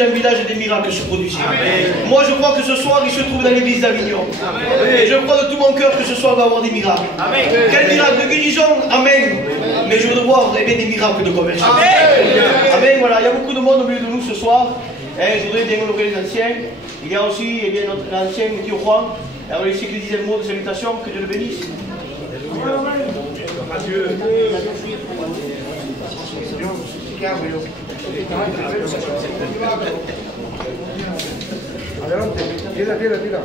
d'un village et des miracles se produisent. Moi, je crois que ce soir, il se trouve dans l'église d'Avignon. Et je crois de tout mon cœur que ce soir, il va y avoir des miracles. Quel miracle de guérison? Amen. Mais je veux voir des miracles de conversion. Amen. Voilà, il y a beaucoup de monde au milieu de nous ce soir. Je voudrais bien honorer les anciens. Il y a aussi l'ancien Tio Juan. Alors, ici, qu'il disait le mot de salutation. Que Dieu le bénisse. Adieu. Adelante, tira.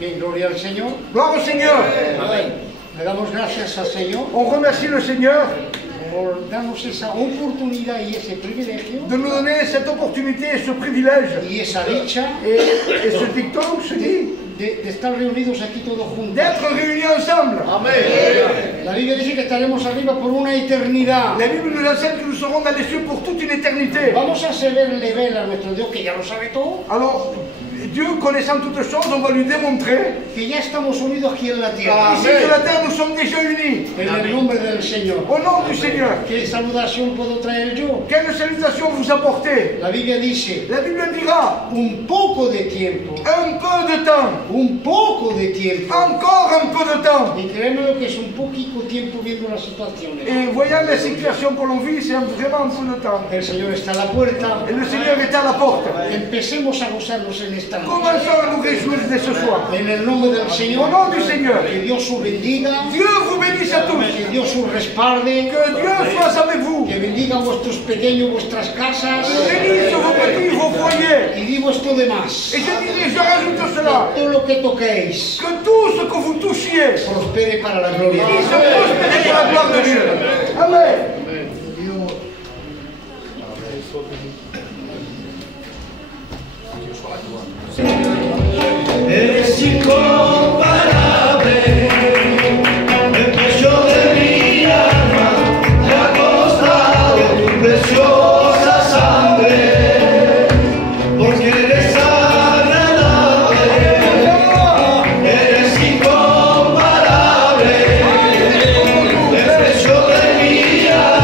Bien, gloria al Señor. Gloire au Seigneur. Le damos gracias al Señor On remercie le Seigneur por darnos esa oportunidad y ese privilegio de nous donner cette opportunité et ce privilège y esa dicha et ce dicton, se dit, de estar reunidos aquí todos juntos. d'être réunis ensemble. La Biblia dice que estaremos arriba por una eternidad. La Bible nous enseigne que nous serons dans les cieux pour toute une éternité. Vamos a hacerle ver a nuestro Dios que ya lo sabe todo, Alors, Dieu, connaissant toutes choses, on va lui démontrer que ya estamos unidos aquí en la tierra. ici sur la terre, nous sommes déjà unis. En el nombre del Señor. Au nom du Seigneur. ¿Qué salutación puedo traer yo? Quelle salutation vous apportez? La Biblia dice, La Bible dira un poco de tiempo, un peu de temps, un poco de tiempo. encore un peu de temps. Y créeme lo que es un poquito tiempo viendo las situaciones. Et voyant la situation que l'on vit, c'est vraiment un peu de temps. El Señor está a la puerta. Et le Seigneur est à la porte. Empecemos a gozarnos en esta noche. Commençons à nous réjouir de ce soir. En el nombre del Au Señor, nom du Seigneur. que Dios os bendiga, Dieu vous bénisse à tous. que Dios os respalde, Que Dieu soit avec vous. que bendiga vuestros pequeños, vuestras casas Bénisse vos petits, vos foyers. y di vuestro demás. Et je rajoute cela. Todo lo que toquéis Que tout ce que vous touchiez, prospere para la gloria de il se Dios. prospère pour la gloire de Dieu. Amen. Eres incomparable, el precio de mi alma te ha costado tu preciosa sangre, porque eres agradable, eres incomparable, el precio de mi alma.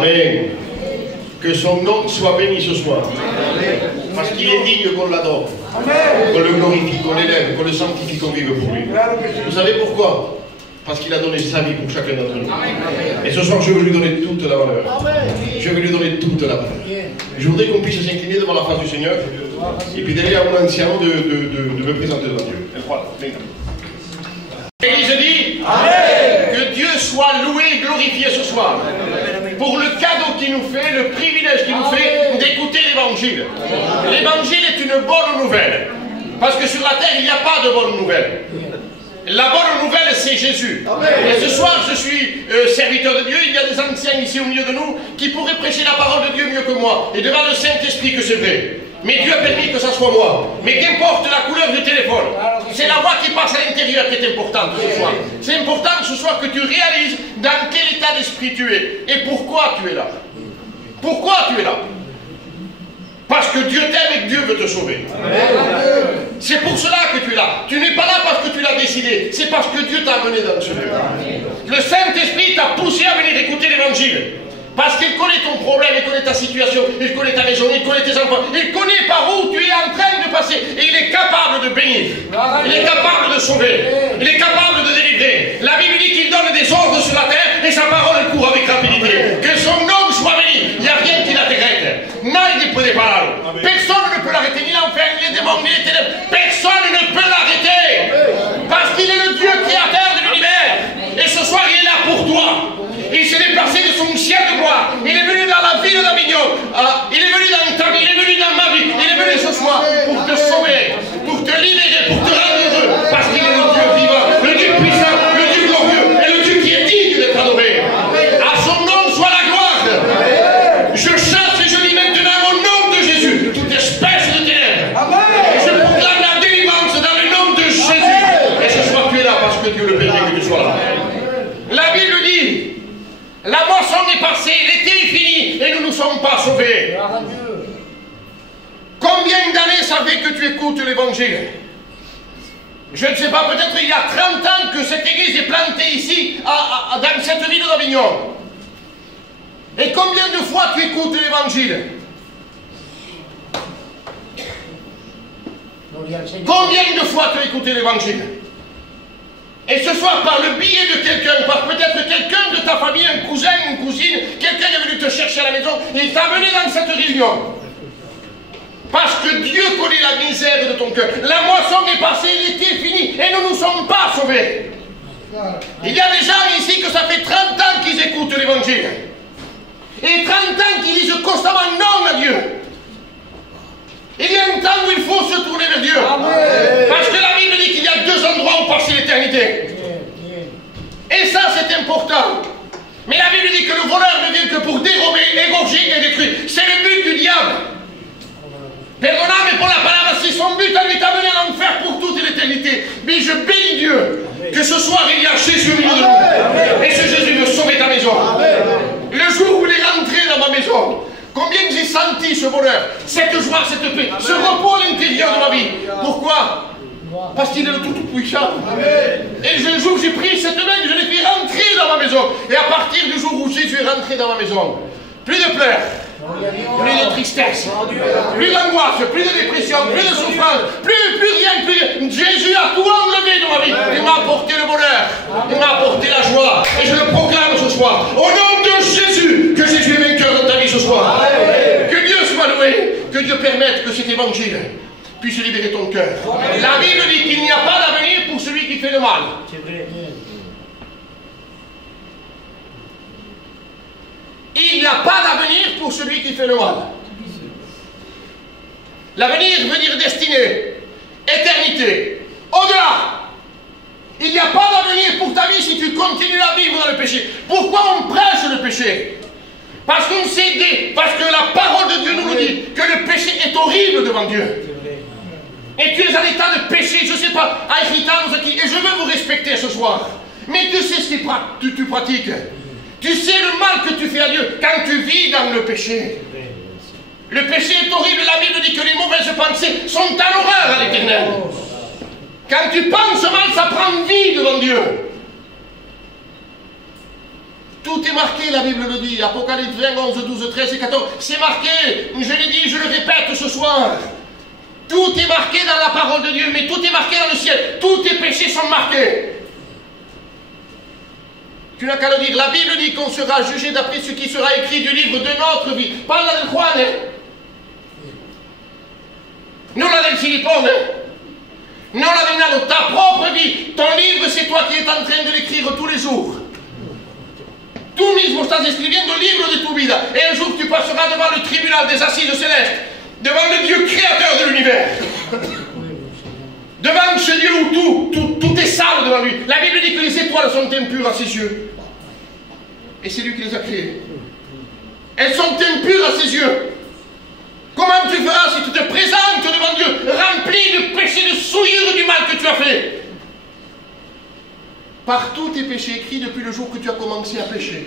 Amen. Que son nom soit béni ce soir. Parce qu'il est digne qu'on l'adore, qu'on le glorifie, qu'on l'élève, qu'on le sanctifie, qu'on vive pour lui. Vous savez pourquoi? Parce qu'il a donné sa vie pour chacun d'entre nous. Et ce soir, je veux lui donner toute la valeur. Je veux lui donner toute la valeur. Je voudrais qu'on puisse s'incliner devant la face du Seigneur. Et puis derrière mon ancien de me présenter devant Dieu. L'Église dit que Dieu soit loué et glorifié ce soir pour le cadeau qu'il nous fait, le privilège qu'il nous fait d'écouter l'Évangile. L'Évangile est une bonne nouvelle. Parce que sur la terre, il n'y a pas de bonne nouvelle. La bonne nouvelle, c'est Jésus. Et ce soir, je suis serviteur de Dieu. Il y a des anciens ici au milieu de nous qui pourraient prêcher la parole de Dieu mieux que moi. Et devant le Saint-Esprit que c'est vrai. Mais Dieu a permis que ça soit moi. Mais qu'importe la couleur du téléphone, c'est la voix qui passe à l'intérieur qui est importante ce soir. C'est important ce soir que tu réalises dans quel état d'esprit tu es. Et pourquoi tu es là. Pourquoi tu es là? Parce que Dieu t'aime et que Dieu veut te sauver. C'est pour cela que tu es là. Tu n'es pas là parce que tu l'as décidé. C'est parce que Dieu t'a amené dans ce lieu. Le Saint-Esprit t'a poussé à venir écouter l'Évangile. Parce qu'il connaît ton problème, il connaît ta situation, il connaît ta maison, il connaît tes enfants, il connaît par où tu es en train de passer. Et il est capable de bénir. Il est capable de sauver. Il est capable de délivrer. La Bible dit qu'il donne des ordres sur la terre et sa parole court avec rapidité. Que son nom soit béni. Il n'y a rien qui l'arrête. Non, il ne peut pas. Personne ne peut l'arrêter, ni l'enfer, ni les démons, ni les ténèbres. Personne ne peut l'arrêter. Parce qu'il est le Dieu créateur de l'univers. Et ce soir, il est là pour toi. Il s'est déplacé de son ciel de gloire. Il est venu dans la ville d'Avignon. Il est venu dans ta vie, il est venu dans ma vie. Il est venu ce soir pour te sauver, pour te libérer, pour te rendre heureux. Parce qu'il est le Dieu vivant, le Dieu puissant, le Dieu glorieux et le Dieu qui est digne d'être adoré. À son nom soit la gloire. Je chasse et je dis maintenant au nom de Jésus toute espèce de ténèbres. Et je proclame la délivrance dans le nom de Jésus. Et ce soir tu es là parce que Dieu le permet que tu sois là. La Bible dit, la moisson est passée, l'été est fini et nous ne sommes pas sauvés. Combien d'années ça fait que tu écoutes l'Évangile? Je ne sais pas, peut-être il y a 30 ans que cette église est plantée ici, dans cette ville d'Avignon. Et combien de fois tu écoutes l'Évangile? Combien de fois tu as écouté l'Évangile? Et ce soir, par le biais de quelqu'un, par peut-être quelqu'un de ta famille, un cousin, une cousine, quelqu'un est venu te chercher à la maison et il t'a amené dans cette réunion. Parce que Dieu connaît la misère de ton cœur. La moisson est passée, l'été est fini et nous ne sommes pas sauvés. Il y a des gens ici que ça fait 30 ans qu'ils écoutent l'Évangile. Et 30 ans qu'ils disent constamment non à Dieu. Il y a un temps où il faut se tourner vers Dieu. Parce que la Bible dit qu'il y a deux endroits où passer l'éternité. Et ça, c'est important. Mais la Bible dit que le voleur ne vient que pour dérober, égorger et détruire. C'est le but du diable. Perdonnez-moi pour la parole, c'est son but à lui t'amener à l'enfer pour toute l'éternité. Mais je bénis Dieu que ce soir il y a Jésus au milieu de nous. Et ce Jésus veut sauver ta maison. Le jour où il est rentré dans ma maison, combien j'ai senti ce bonheur, cette joie, cette paix, ce repos à l'intérieur de ma vie. Pourquoi? Parce qu'il est le tout-puissant. Et le jour où j'ai pris cette main, je l'ai fait rentrer dans ma maison. Et à partir du jour où Jésus est rentré dans ma maison, plus de pleurs, plus de tristesse, plus d'angoisse, plus de dépression, plus de souffrance, plus rien, Jésus a tout enlevé dans ma vie. Il m'a apporté le bonheur, il m'a apporté la joie. Et je le proclame ce soir, au nom de Jésus, que Jésus est vainqueur dans ta vie ce soir. Que Dieu soit loué, que Dieu permette que cet évangile puisse libérer ton cœur. La Bible dit qu'il n'y a pas d'avenir pour celui qui fait le mal. Il n'y a pas d'avenir pour celui qui fait le mal. L'avenir veut dire destinée, éternité, au-delà. Il n'y a pas d'avenir pour ta vie si tu continues à vivre dans le péché. Pourquoi on prêche le péché? Parce qu'on sait, parce que la parole de Dieu nous dit que le péché est horrible devant Dieu. Et tu es en état de péché, je ne sais pas, et je veux vous respecter ce soir. Mais tu sais ce que tu pratiques. Tu sais le mal que tu fais à Dieu quand tu vis dans le péché. Le péché est horrible, la Bible dit que les mauvaises pensées sont à l'horreur à l'Éternel. Quand tu penses mal, ça prend vie devant Dieu. Tout est marqué, la Bible le dit. Apocalypse 20, 11, 12, 13 et 14. C'est marqué. Je l'ai dit, je le répète ce soir. Tout est marqué dans la parole de Dieu, mais tout est marqué dans le ciel. Tous tes péchés sont marqués. Tu n'as qu'à le dire. La Bible dit qu'on sera jugé d'après ce qui sera écrit du livre de notre vie. Parla del Juan, non la del Filippone, non la del Nano, ta propre vie. Ton livre, c'est toi qui es en train de l'écrire tous les jours. Tú mismo estás escribiendo el libro de tu vida. Et un jour, tu passeras devant le tribunal des assises célestes, devant le Dieu créateur de l'univers. Devant ce Dieu où tout est sale devant lui. La Bible dit que les étoiles sont impures à ses yeux. Et c'est lui qui les a créées. Elles sont impures à ses yeux. Comment tu feras si tu te présentes devant Dieu rempli de péché, de souillure du mal que tu as fait? Par tous tes péchés écrits depuis le jour que tu as commencé à pécher.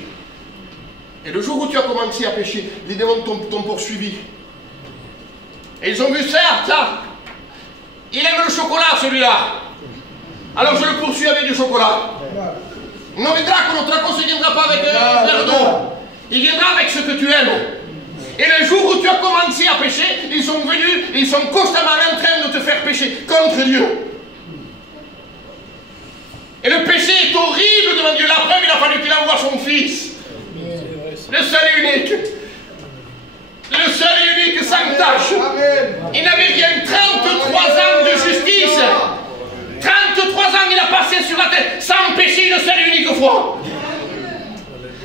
Et le jour où tu as commencé à pécher, les démons t'ont poursuivi. Et ils ont vu ça. Il aime le chocolat, celui-là. Alors je le poursuis avec du chocolat. Non vendrà con otra cosa, il ne viendra pas avec un verre d'eau. Il viendra avec ce que tu aimes. Et le jour où tu as commencé à pécher, ils sont venus, ils sont constamment en train de te faire pécher contre Dieu. Et le péché est horrible devant Dieu. La preuve, il a fallu qu'il envoie son fils. Le seul et unique. Le seul et unique sans tâche. Il n'avait rien. 33 ans de justice. 33 ans il a passé sur la terre sans pécher une seule et unique fois.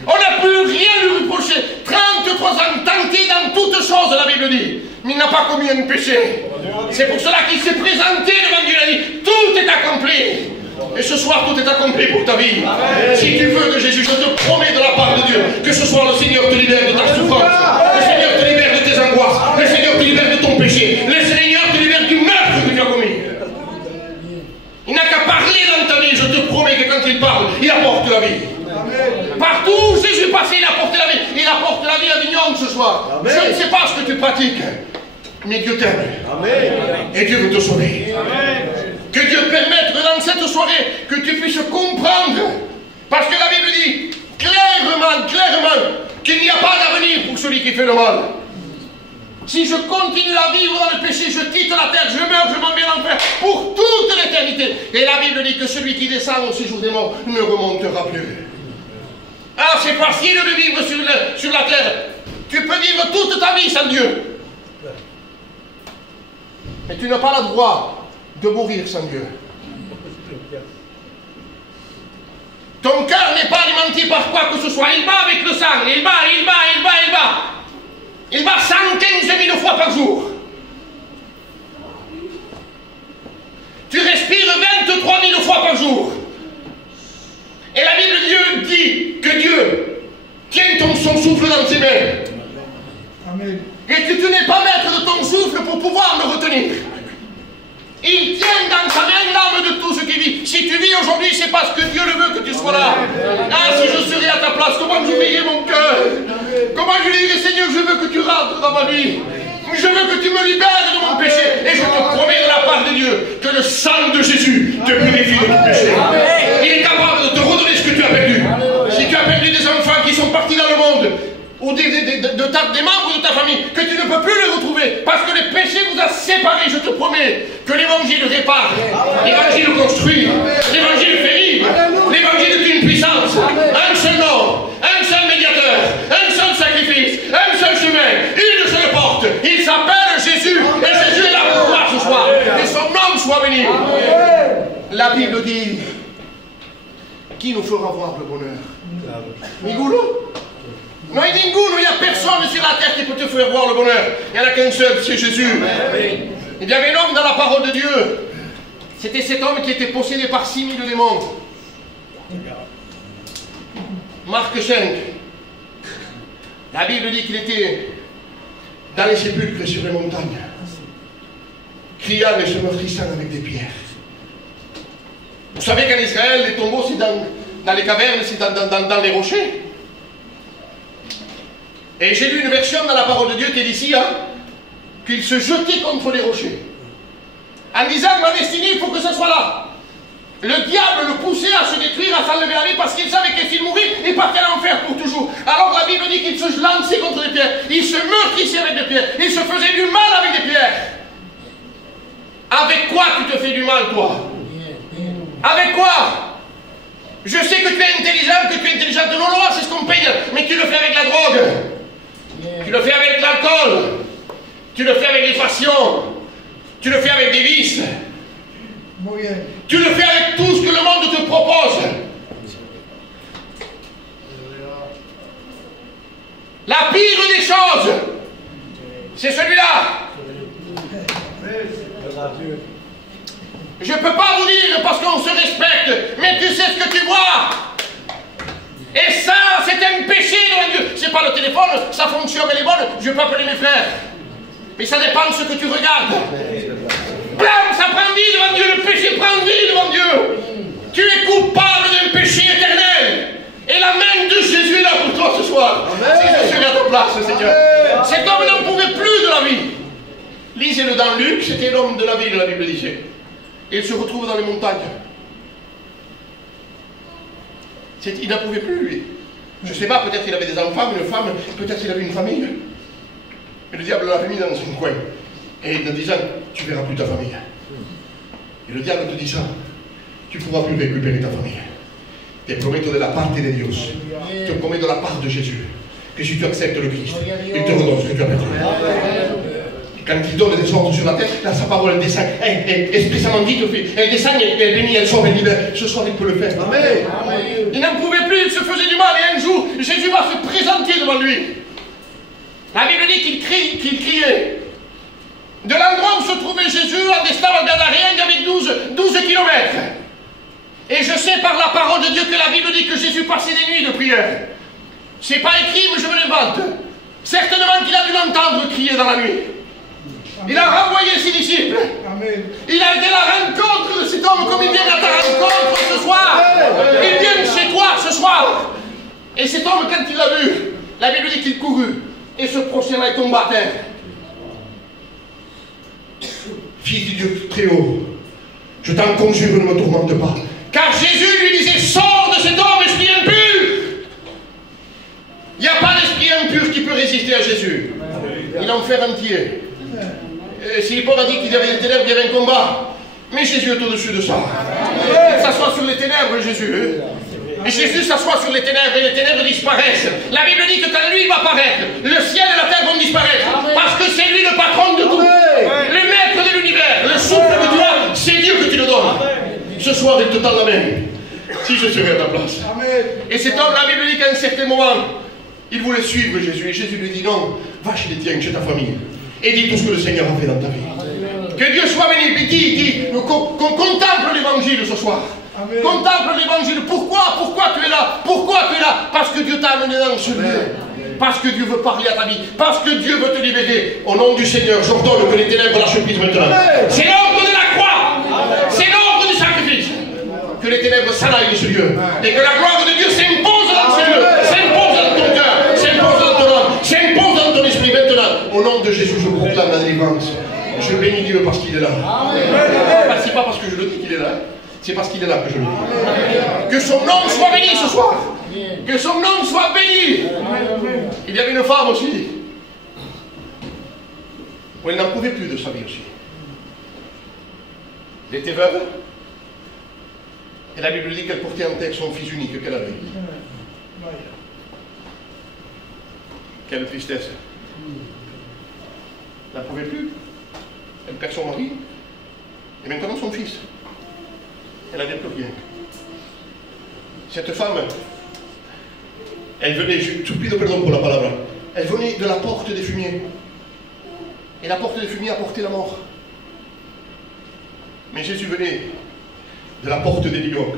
On n'a plus rien lui reprocher. 33 ans tenté dans toutes choses, la Bible dit. Mais il n'a pas commis un péché. C'est pour cela qu'il s'est présenté devant Dieu. Il a dit, tout est accompli. Et ce soir, tout est accompli pour ta vie. Amen. Si tu veux que Jésus, je te promets de la part de Dieu, que ce soit le Seigneur te libère de ta souffrance, le Seigneur te libère de tes angoisses, le Seigneur te libère de ton péché, le Seigneur te libère du meurtre que tu as commis. Il n'a qu'à parler dans ta vie, je te promets que quand il parle, il apporte la vie. Amen. Partout où Jésus passait, il apporte la vie. Il apporte la vie à Avignon ce soir. Amen. Je ne sais pas ce que tu pratiques, mais Dieu t'aime. Et Dieu veut te sauver. Amen. Que Dieu permette dans cette soirée que tu puisses comprendre. Parce que la Bible dit clairement, qu'il n'y a pas d'avenir pour celui qui fait le mal. Si je continue à vivre dans le péché, je quitte la terre, je meurs, je m'en vais en enfer pour toute l'éternité. Et la Bible dit que celui qui descend au séjour des morts ne remontera plus. Ah, c'est facile de vivre sur la terre. Tu peux vivre toute ta vie sans Dieu. Mais tu n'as pas le droit de mourir sans Dieu. Ton cœur n'est pas alimenté par quoi que ce soit. Il bat avec le sang. Il bat. Il bat 115 000 fois par jour. Tu respires 23 000 fois par jour. Et la Bible de Dieu dit que Dieu tient son souffle dans ses mains. Amen. Et que tu n'es pas maître de ton souffle pour pouvoir le retenir. Il tient dans sa main l'âme de tout ce qui vit. Si tu vis aujourd'hui, c'est parce que Dieu le veut que tu sois là. Ah, si je serais à ta place, comment j'ouvrirais mon cœur? Comment je dirais, Seigneur, je veux que tu rentres dans ma vie. Je veux que tu me libères de mon péché. Et je te promets de la part de Dieu que le sang de Jésus te purifie de ton péché. Il est capable de te redonner ce que tu as perdu. Si tu as perdu des enfants qui sont partis dans le monde, ou des membres de ta famille, que tu ne peux plus les retrouver, parce que le péché vous a séparés, je te promets que l'évangile répare, l'évangile construit, l'évangile fait vivre, l'évangile est une puissance, un seul nom, un seul médiateur, un seul sacrifice, un seul chemin, une seule porte, il s'appelle Jésus, et Jésus est là pour toi ce soir, et son nom soit béni. La Bible dit, qui nous fera voir le bonheur? Migulo? Non, il n'y a personne sur la terre qui peut te faire voir le bonheur. Il n'y en a qu'un seul, c'est Jésus. Amen. Il y avait un homme dans la parole de Dieu. C'était cet homme qui était possédé par 6000 démons. Marc 5. La Bible dit qu'il était dans les sépulcres sur les montagnes, criant et se meurtrissant avec des pierres. Vous savez qu'en Israël, les tombeaux, c'est dans les cavernes, c'est dans les rochers. Et j'ai lu une version dans la parole de Dieu qui dit ici, qu'il se jetait contre les rochers. En disant, ma destinée, il faut que ce soit là. Le diable le poussait à se détruire, à s'enlever la vie, parce qu'il savait que s'il mourait, il partait à l'enfer pour toujours. Alors la Bible dit qu'il se lançait contre les pierres, il se meurtrissait avec des pierres, il se faisait du mal avec des pierres. Avec quoi tu te fais du mal, toi? Avec quoi? Je sais que tu es intelligent, que tu es intelligente. Non, non, c'est ce qu'on paye, mais tu le fais avec la drogue. Tu le fais avec l'alcool. Tu le fais avec les passions. Tu le fais avec des vices. Tu le fais avec tout ce que le monde te propose. La pire des choses, c'est celui-là. Je ne peux pas vous dire parce qu'on se respecte, mais tu sais ce que tu vois. Et ça, c'est un péché devant Dieu. C'est pas le téléphone, sa fonction elle est bonne, je peux appeler mes frères. Mais ça dépend de ce que tu regardes. Blam, ça prend vie devant Dieu, le péché prend vie devant Dieu. Tu es coupable d'un péché éternel. Et la main de Jésus est là pour toi ce soir. Si je suis à ta place, Seigneur. Cet homme n'en pouvait plus de la vie. Lisez-le dans Luc, c'était l'homme de la ville, la Bible disait. Et il se retrouve dans les montagnes. Il n'en pouvait plus, lui. Je ne sais pas, peut-être qu'il avait des enfants, une femme, peut-être qu'il avait une famille. Mais le diable l'avait mis dans son coin. Et en disant, tu ne verras plus ta famille. Et le diable te dit ça, tu ne pourras plus récupérer ta famille. Te prometto de la parte de Dios, te promets de la part de Jésus, que si tu acceptes le Christ, il te redonne ce que tu as perdu. Quand il donne des ordres sur la terre, là, sa parole, elle descend. Expressément dit, elle descend, elle bénit, elle sauve, elle libère. Ce soir, il peut le faire. Amen. Il n'en pouvait plus, il se faisait du mal. Et un jour, Jésus va se présenter devant lui. La Bible dit qu'il criait. De l'endroit où se trouvait Jésus, en destinant au Gadarien, il y avait 12 kilomètres. Et je sais par la parole de Dieu que la Bible dit que Jésus passait des nuits de prière. C'est pas écrit, mais je me l'invente. Certainement qu'il a dû l'entendre crier dans la nuit. Il a renvoyé ses disciples. Amen. Il a été à la rencontre de cet homme comme il vient à ta rencontre ce soir. Il vient chez toi ce soir. Et cet homme, quand il l'a vu, la Bible dit qu'il courut et se prosterna et tomba à terre. Fils du Dieu très haut, je t'en conjure, ne me tourmente pas. Car Jésus lui disait, sors de cet homme, esprit impur. Il n'y a pas d'esprit impur qui peut résister à Jésus. Il en fait entier. Si Paul a dit qu'il y avait des ténèbres, il y avait un combat. Mais Jésus est au-dessus de ça. Il s'assoit sur les ténèbres, Jésus. Et Jésus s'assoit sur les ténèbres et les ténèbres disparaissent. La Bible dit que quand lui va apparaître, le ciel et la terre vont disparaître. Parce que c'est lui le patron de tout. Le maître de l'univers. Le souffle que tu as, c'est Dieu que tu le donnes. Ce soir, il te tend la main. Si je serais à ta place. Et cet homme, la Bible dit qu'à un certain moment, il voulait suivre Jésus. Et Jésus lui dit non, va chez les tiens, chez ta famille. Et dis tout ce que le Seigneur a fait dans ta vie. Que Dieu soit béni. Dis qu'on contemple l'évangile ce soir. Amen. Contemple l'évangile. Pourquoi tu es là? Pourquoi tu es là? Parce que Dieu t'a amené dans ce lieu. Parce que Dieu veut parler à ta vie. Parce que Dieu veut te libérer. Au nom du Seigneur, j'ordonne que les ténèbres lâchent prise maintenant. C'est l'ordre de la croix. C'est l'ordre du sacrifice. Que les ténèbres s'en aillent de ce lieu. Et que la gloire de Dieu s'impose dans ce lieu. S'impose dans ton cœur. S'impose dans ton âme. S'impose dans ton esprit maintenant. Au nom de Jésus, je proclame la délivrance. Je bénis Dieu parce qu'il est là. C'est pas parce que je le dis qu'il est là. C'est parce qu'il est là que je le dis. Que son nom soit béni ce soir. Que son nom soit béni. Il y avait une femme aussi. Où elle n'en pouvait plus de sa vie aussi. Elle était veuve. Et la Bible dit qu'elle portait en tête son fils unique qu'elle avait. Quelle tristesse. Elle n'en pouvait plus. Elle perd son mari. Et maintenant son fils. Elle n'avait plus rien. Cette femme, elle venait, je te prie de pardon pour la parole, elle venait de la porte des fumiers. Et la porte des fumiers apportait la mort. Mais Jésus venait de la porte des lions.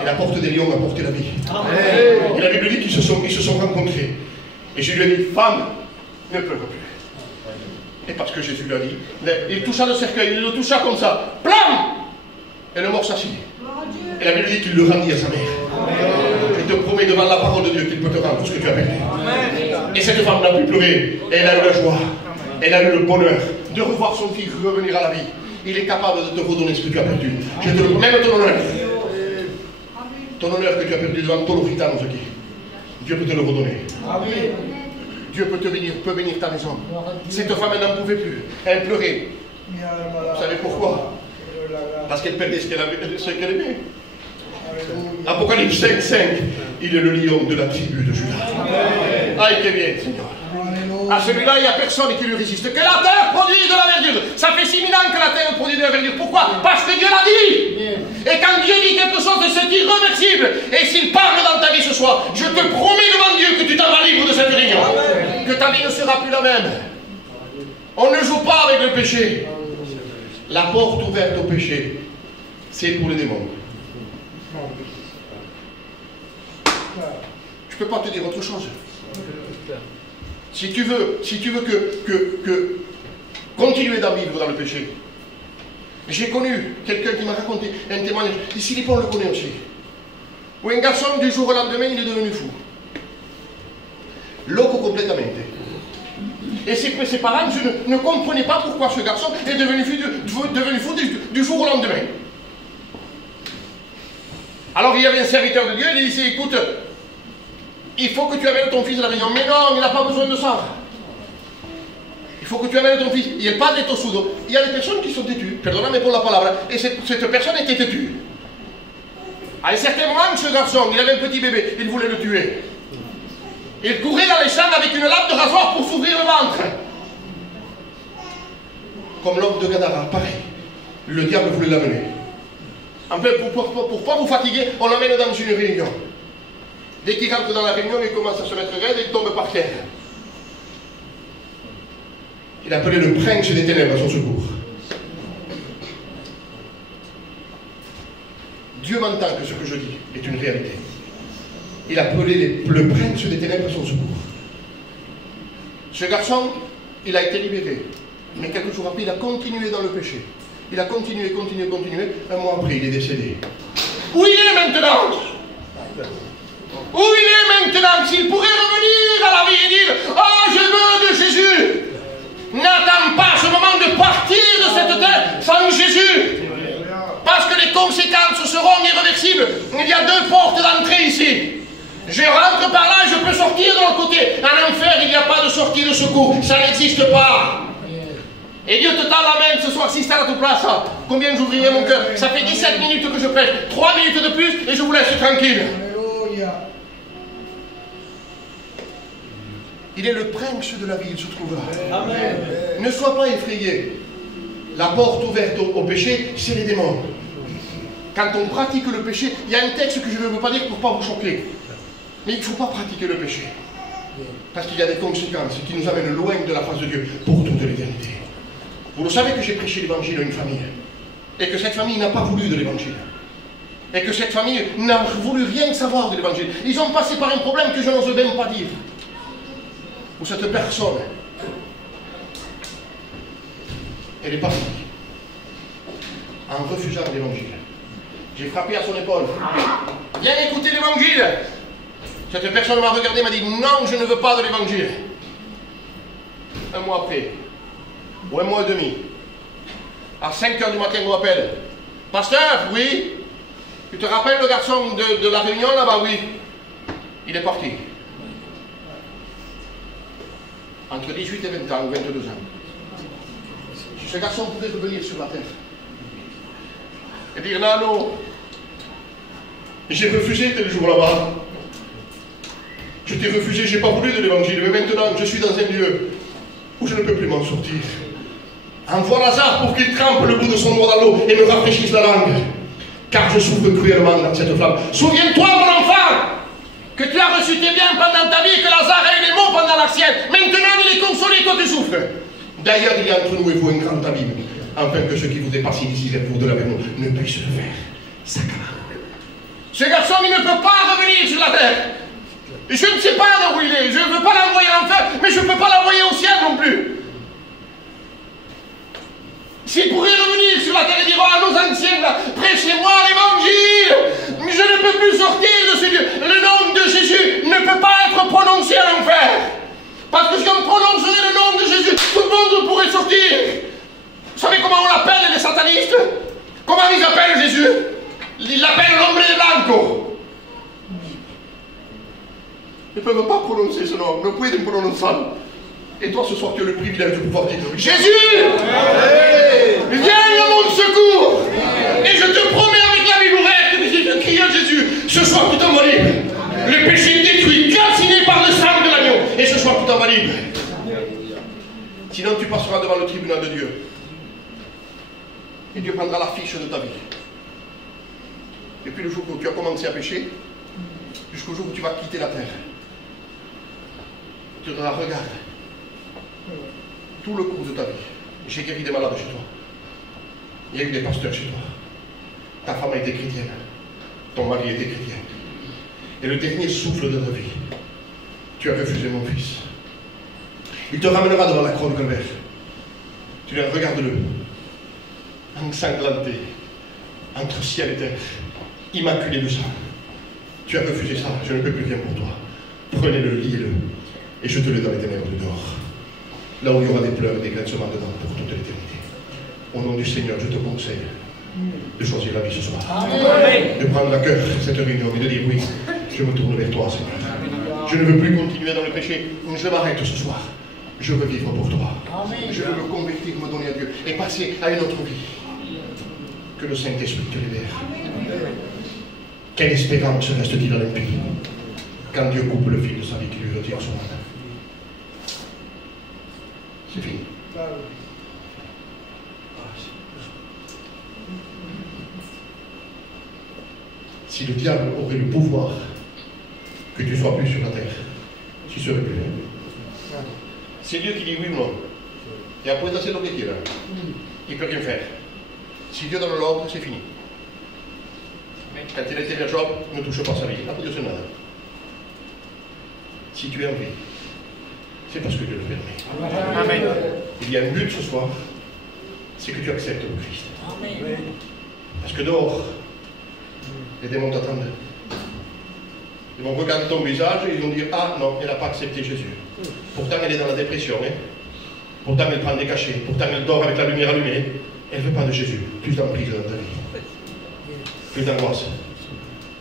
Et la porte des lions apportait la vie. Amen. Et la Bible dit qu'ils se sont rencontrés. Et Jésus lui a dit, femme, ne pleure plus. Et parce que Jésus lui a dit, il toucha le cercueil, il le toucha comme ça. Plam! Et le mort s'assit. Et la Bible dit qu'il le rendit à sa mère. Je te promets devant la parole de Dieu qu'il peut te rendre tout ce que tu as perdu. Et cette femme n'a pu pleurer. Et elle a eu la joie. Elle a eu le bonheur de revoir son fils revenir à la vie. il est capable de te redonner ce que tu as perdu. Je te le promets, même ton honneur. Ton honneur que tu as perdu devant Tolofita, Dieu peut te le redonner. Dieu peut bénir ta maison. Cette femme, elle n'en pouvait plus. Elle pleurait. Vous savez pourquoi? Parce qu'elle perdait ce qu'elle aimait. Apocalypse 5:5, il est le lion de la tribu de Judas. Ah, il est bien, Seigneur. À celui-là, il n'y a personne qui lui résiste. Que la terre produit de la verdure. Ça fait 6000 ans que la terre produit de la verdure. Pourquoi? Parce que Dieu l'a dit. Et quand Dieu dit quelque chose, c'est irréversible. Et s'il parle dans ta vie ce soir, je te promets devant Dieu que tu t'en vas libre de cette réunion. Que ta vie ne sera plus la même. On ne joue pas avec le péché. La porte ouverte au péché, c'est pour les démons. Je ne peux pas te dire autre chose. Si tu veux que continuer d'en vivre dans le péché, j'ai connu quelqu'un qui m'a raconté un témoignage, ici Philippe on le connaît aussi, où un garçon du jour au lendemain il est devenu fou. Loco complètement. Et ses parents ne comprenaient pas pourquoi ce garçon est devenu fou du jour au lendemain. Alors il y avait un serviteur de Dieu, il disait, écoute, il faut que tu amènes ton fils à la réunion. Mais non, il n'a pas besoin de ça. Il faut que tu amènes ton fils. Il n'y a pas d'être soudo. Il y a des personnes qui sont têtues. Pardonnez-moi pour la parole. Et cette personne était têtue. À un certain moment, ce garçon, il avait un petit bébé. Il voulait le tuer. Il courait dans les champs avec une lame de rasoir pour s'ouvrir le ventre. Comme l'homme de Gadara, pareil. Le diable voulait l'amener. En fait, pour ne pas vous fatiguer, on l'amène dans une réunion. Dès qu'il rentre dans la réunion, il commence à se mettre raide et il tombe par terre. Il appelait le prince des ténèbres à son secours. Dieu m'entend que ce que je dis est une réalité. Il appelait le prince des ténèbres à son secours. Ce garçon, il a été libéré. Mais quelques jours après, il a continué dans le péché. Il a continué. Un mois après, il est décédé. Où il est maintenant? Où il est maintenant? S'il pourrait revenir à la vie et dire, oh, je veux de Jésus. N'attends pas ce moment de partir de cette terre sans Jésus. Parce que les conséquences seront irréversibles. Il y a deux portes d'entrée ici. Je rentre par là et je peux sortir de l'autre côté. En enfer, il n'y a pas de sortie de secours. Ça n'existe pas. Et Dieu te tend la main ce soir, si c'est à toute place. Combien j'ouvrirai mon cœur? Ça fait 17 minutes que je prêche. 3 minutes de plus et je vous laisse tranquille. Il est le prince de la vie, il se trouve là. Amen. Ne sois pas effrayé. La porte ouverte au péché, c'est les démons. Quand on pratique le péché, il y a un texte que je ne veux pas dire pour ne pas vous choquer. Mais il ne faut pas pratiquer le péché. Parce qu'il y a des conséquences qui nous amènent loin de la face de Dieu pour toute l'éternité. Vous le savez que j'ai prêché l'évangile à une famille. Et que cette famille n'a pas voulu de l'évangile. Et que cette famille n'a voulu rien savoir de l'évangile. Ils ont passé par un problème que je n'ose même pas dire. Où cette personne, elle est partie en refusant l'évangile. J'ai frappé à son épaule. Viens écouter l'évangile. Cette personne m'a regardé et m'a dit non, je ne veux pas de l'évangile. Un mois après, ou un mois et demi, à 5 h du matin, on m'appelle. Pasteur, oui. Tu te rappelles le garçon de la réunion là-bas? Oui. Il est parti. Entre 18 et 20 ans, ou 22 ans. Ce garçon pouvait revenir sur la terre. Et dire, non, j'ai refusé tel jour là-bas. Je t'ai refusé, je n'ai pas voulu de l'évangile. Mais maintenant, je suis dans un lieu où je ne peux plus m'en sortir. Envoie Lazare pour qu'il trempe le bout de son doigt dans l'eau et me rafraîchisse la langue. Car je souffre cruellement dans cette flamme. Souviens-toi, mon enfant, que tu as reçu tes biens pendant ta vie et que Lazare a eu les mots pendant la sienne. Maintenant, il est consolé, toi tu souffres. D'ailleurs, il y a entre nous et vous un grand abîme, afin que ce qui vous est passé d'ici vers vous de la vernon ne puisse le faire. Sacrement. Ce garçon, il ne peut pas revenir sur la terre. Je ne sais pas où il est. Je ne veux pas l'envoyer en enfer, mais je ne peux pas l'envoyer au ciel non plus. S'il pourrait revenir sur la terre et dire oh, à nos anciens, prêchez-moi l'évangile, mais je ne peux plus sortir de ce lieu. Le nom de Jésus ne peut pas être prononcé en enfer. Parce que si on prononcerait le nom de Jésus, tout le monde pourrait sortir. Vous savez comment on l'appelle les satans? tribunano non sanno. Et toi, ce soir, tu as le privilège de pouvoir dire Jésus, viens à mon secours. Et je te promets avec la Bible ouverte que si tu cries à Jésus, ce soir, tu t'en vas libre. Le péché détruit, calciné par le sang de l'agneau. Et ce soir, tu t'en vas libre. Sinon, tu passeras devant le tribunal de Dieu. Et Dieu prendra la fiche de ta vie. Depuis le jour où tu as commencé à pécher, jusqu'au jour où tu vas quitter la terre. Tu diras, regarde, tout le cours de ta vie, j'ai guéri des malades chez toi. Il y a eu des pasteurs chez toi. Ta femme a été chrétienne. Ton mari était chrétien. Et le dernier souffle de ta vie, tu as refusé mon fils. Il te ramènera devant la croix du Calvaire. Tu diras, regarde-le, ensanglanté, entre ciel et terre, immaculé de sang. Tu as refusé ça, je ne peux plus rien pour toi. Prenez-le, liez-le, et jetez-le dans les ténèbres de dehors. Là où il y aura des pleurs et des grincements dedans pour toute l'éternité. Au nom du Seigneur, je te conseille de choisir la vie ce soir. Amen. De prendre à cœur cette réunion et de dire oui, je me tourne vers toi, Seigneur. Je ne veux plus continuer dans le péché, je m'arrête ce soir. Je veux vivre pour toi. Amen. Je veux me convertir, me donner à Dieu et passer à une autre vie. Que le Saint-Esprit te libère. Quelle espérance reste-t-il à l'impie quand Dieu coupe le fil de sa vie qui lui retire son âme? C'est fini. Si le diable aurait le pouvoir que tu sois plus sur la terre, tu serais plus là. C'est Dieu qui dit oui ou non. Et après, c'est l'homme qui est là. Il ne peut rien faire. Si Dieu donne l'ordre, c'est fini. Quand il était à Job, ne touche pas sa vie. Après Dieu se nada. Si tu es en vie, c'est parce que Dieu le permet. Amen. Il y a un but ce soir, c'est que tu acceptes le Christ. Amen. Parce que dehors, les démons t'attendent. Ils vont regarder ton visage et ils vont dire ah non, elle n'a pas accepté Jésus. Pourtant elle est dans la dépression. Hein? Pourtant elle prend des cachets. Pourtant elle dort avec la lumière allumée. Elle ne veut pas de Jésus. Plus d'emprise dans ta vie. Plus d'angoisse.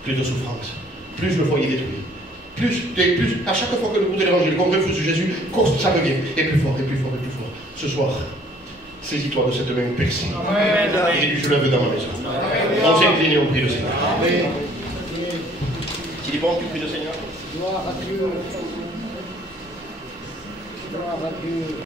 Plus de souffrance. Plus le foyer détruit. Plus, à chaque fois que nous goûtons l'évangile, qu'on refuse Jésus, ça revient. Et plus fort, et plus fort, et plus fort. Ce soir, saisis-toi de cette même percée. Et dis, je la veux dans ma maison. On s'incline et on prie le Seigneur. Amen. Tu dis bon, tu pries le Seigneur. Gloire à Dieu. Gloire à Dieu.